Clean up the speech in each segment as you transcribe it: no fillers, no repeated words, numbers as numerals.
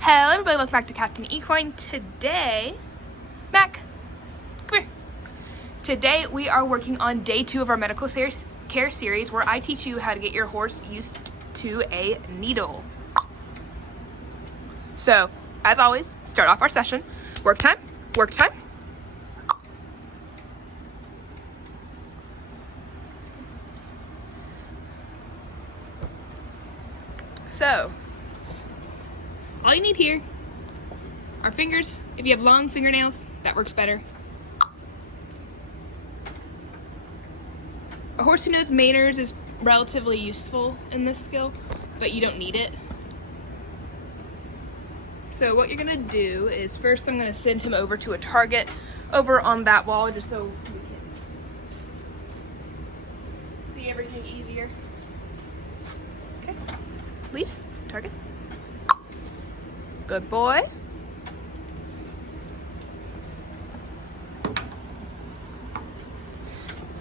Hello everybody, welcome back to Captain Equine. Today, Mac, come here. Today we are working on day 2 of our medical care series where I teach you how to get your horse used to a needle. So, as always, start off our session. Work time, work time. So, all you need here are fingers. If you have long fingernails, that works better. A horse who knows manners is relatively useful in this skill, but you don't need it. So what you're gonna do is first I'm gonna send him over to a target over on that wall just so we can see everything easier. Okay, lead, target. Good boy.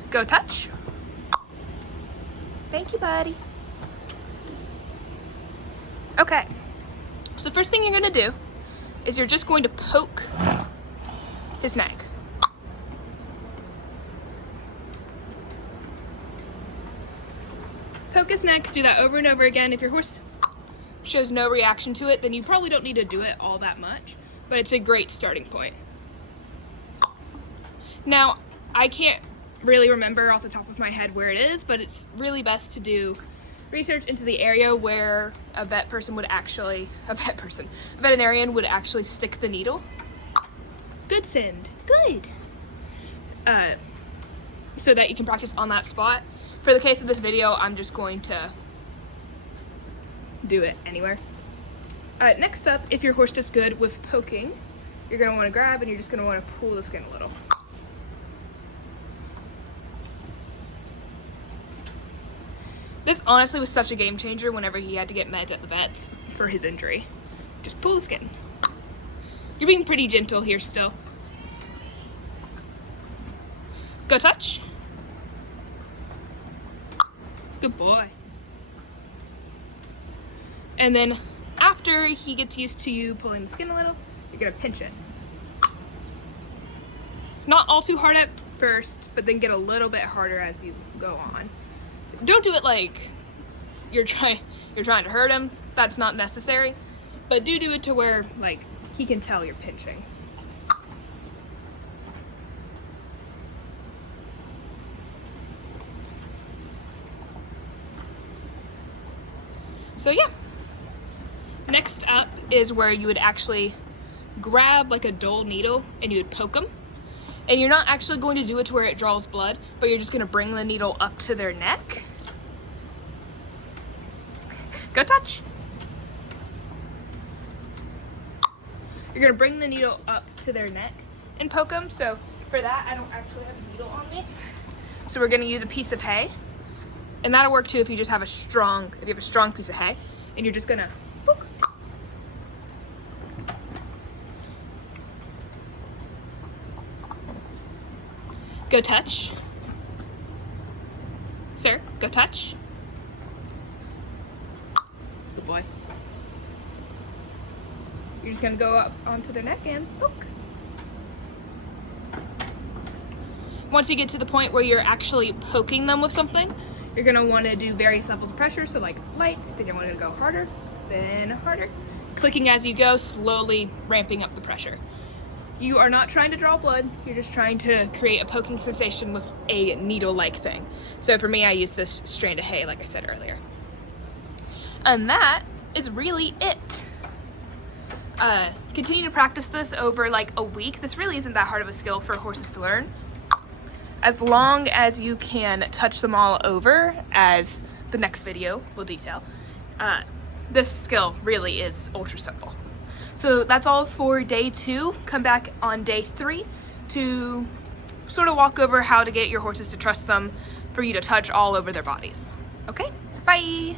Go touch. Thank you, buddy. Okay, so first thing you're gonna do is you're just going to poke his neck. Poke his neck, do that over and over again. If your horse shows no reaction to it, then you probably don't need to do it all that much, but it's a great starting point. Now, I can't really remember off the top of my head where it is, but it's really best to do research into the area where a veterinarian would actually stick the needle. Good, Send, good. So that you can practice on that spot. For the case of this video, I'm just going to do it anywhere. Next up, if your horse does good with poking, you're going to want to grab and you're just going to want to pull the skin a little. This honestly was such a game changer whenever he had to get meds at the vets for his injury. Just pull the skin. You're being pretty gentle here still. Go touch. Good boy. And then after he gets used to you pulling the skin a little, you're gonna pinch it. Not all too hard at first, but then get a little bit harder as you go on. Don't do it like you're trying to hurt him. That's not necessary. But do it to where like he can tell you're pinching. So yeah. Next up is where you would actually grab like a dull needle and you would poke them. And you're not actually going to do it to where it draws blood, but you're just going to bring the needle up to their neck. Go touch. You're going to bring the needle up to their neck and poke them. So for that, I don't actually have a needle on me. So we're going to use a piece of hay. And that'll work too if you just have a strong piece of hay. And you're just going to poke. Go touch. Sir, go touch. Good boy. You're just gonna go up onto their neck and poke. Once you get to the point where you're actually poking them with something, you're gonna wanna do various levels of pressure. So like light, then you're gonna go harder, then harder. Clicking as you go, slowly ramping up the pressure. You are not trying to draw blood, you're just trying to create a poking sensation with a needle-like thing. So for me, I use this strand of hay, like I said earlier. And that is really it. Continue to practice this over like a week. This really isn't that hard of a skill for horses to learn. As long as you can touch them all over, as the next video will detail, this skill really is ultra simple. So that's all for day 2. Come back on day 3 to sort of walk over how to get your horses to trust them for you to touch all over their bodies. Okay, bye.